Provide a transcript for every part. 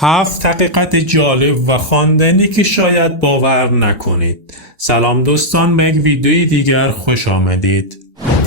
7 حقیقت جالب و خواندنی که شاید باور نکنید. سلام دوستان، به یک ویدیوی دیگر خوش آمدید.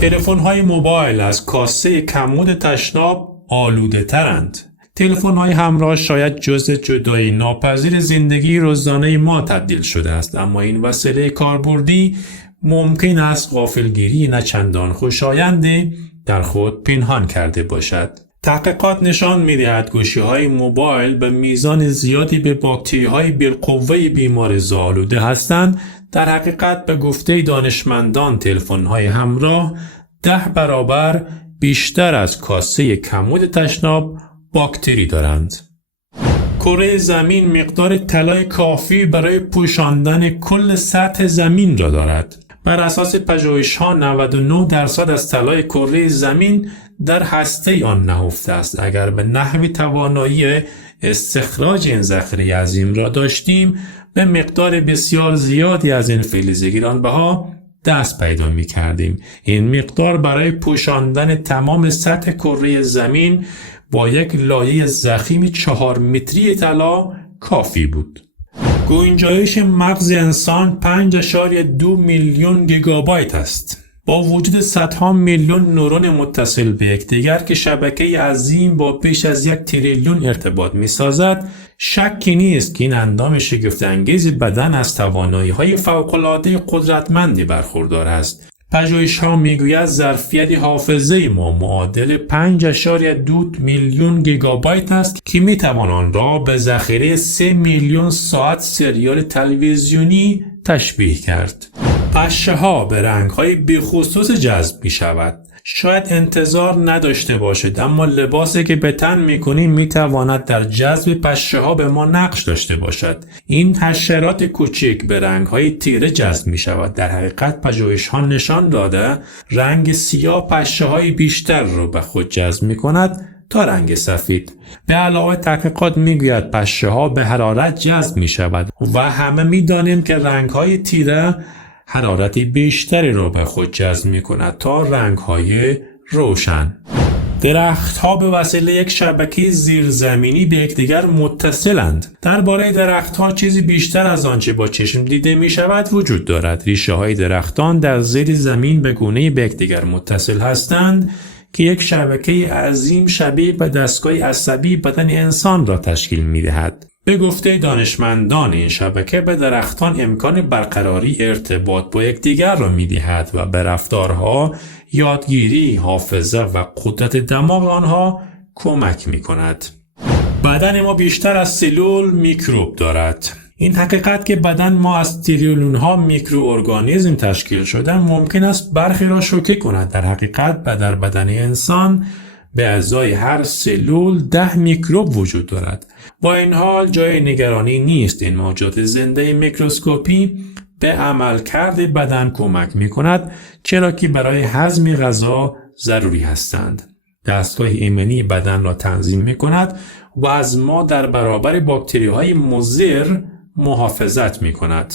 تلفن‌های موبایل از کاسه کمود تشناب آلوده ترند. تلفن‌های همراه شاید جزء جدایی ناپذیر زندگی روزانه ما تبدیل شده است، اما این وسیله کاربردی ممکن است غافلگیری نه چندان خوشایندی در خود پنهان کرده باشد. تحقیقات نشان می‌دهد گوشی‌های موبایل به میزان زیادی به باکتری‌های بالقوه بیماری‌زا آلوده هستند. در حقیقت به گفته دانشمندان تلفن‌های همراه 10 برابر بیشتر از کاسه کمود تشناب باکتری دارند. کره زمین مقدار طلای کافی برای پوشاندن کل سطح زمین را دارد. بر اساس پژوهش‌ها 99% از طلای کره زمین در هسته آن نهفته است. اگر به نحوی توانایی استخراج این ذخیره عظیم را داشتیم، به مقدار بسیار زیادی از این فلز گرانبها دست پیدا می کردیم. این مقدار برای پوشاندن تمام سطح کره زمین با یک لایه ضخیم 4 متری طلا کافی بود. گنجایش مغز انسان 5.2 میلیون گیگابایت است. با وجود صدها میلیون نورون متصل به یکدیگر که شبکه عظیم با بیش از 1 تریلیون ارتباط می سازد، شکی نیست که این اندام شگفت‌انگیز بدن از توانایی‌های فوق‌العاده قدرتمندی برخوردار است. پژوهش‌ها می‌گوید ظرفیت حافظه ما معادل 5.2 میلیون گیگابایت است که می‌توان آن را به ذخیره 3 میلیون ساعت سریال تلویزیونی تشبیه کرد. پشه‌ها به رنگ‌های بخصوص جذب می‌شود. شاید انتظار نداشته باشد، اما لباسی که به تن می‌کنیم می‌تواند در جذب پشه‌ها به ما نقش داشته باشد. این حشرات کوچک به رنگ‌های تیره جذب می‌شود. در حقیقت پژوهش‌ها نشان داده رنگ سیاه پشه‌های بیشتر را به خود جذب می‌کند تا رنگ سفید. به علاوه تحقیقات می‌گوید پشه‌ها به حرارت جذب می‌شود و همه می‌دانیم که رنگ‌های تیره حرارت بیشتری را به خود جذب می‌کند تا رنگ‌های روشن. درخت‌ها به وسیله یک شبکه زیرزمینی به یکدیگر متصلند. درباره درخت‌ها چیزی بیشتر از آنچه با چشم دیده می‌شود وجود دارد. ریشه‌های درختان در زیر زمین به گونه‌ای به یکدیگر متصل هستند که یک شبکه عظیم شبیه به دستگاه عصبی بدن انسان را تشکیل می‌دهد. به گفته دانشمندان این شبکه به درختان امکان برقراری ارتباط با یکدیگر را می‌دهد و به رفتارها، یادگیری، حافظه و قدرت دماغ آنها کمک می‌کند. بدن ما بیشتر از سلول میکروب دارد. این حقیقت که بدن ما از تریلیون‌ها میکروارگانیسم تشکیل شده ممکن است برخی را شوکه کند. در حقیقت در بدن انسان به ازای هر سلول 10 میکروب وجود دارد. با این حال جای نگرانی نیست. این موجودات زنده میکروسکوپی به عملکرد بدن کمک می کند، چرا که برای هضم غذا ضروری هستند. دستگاه ایمنی بدن را تنظیم می کند و از ما در برابر باکتری های مضر محافظت می کند.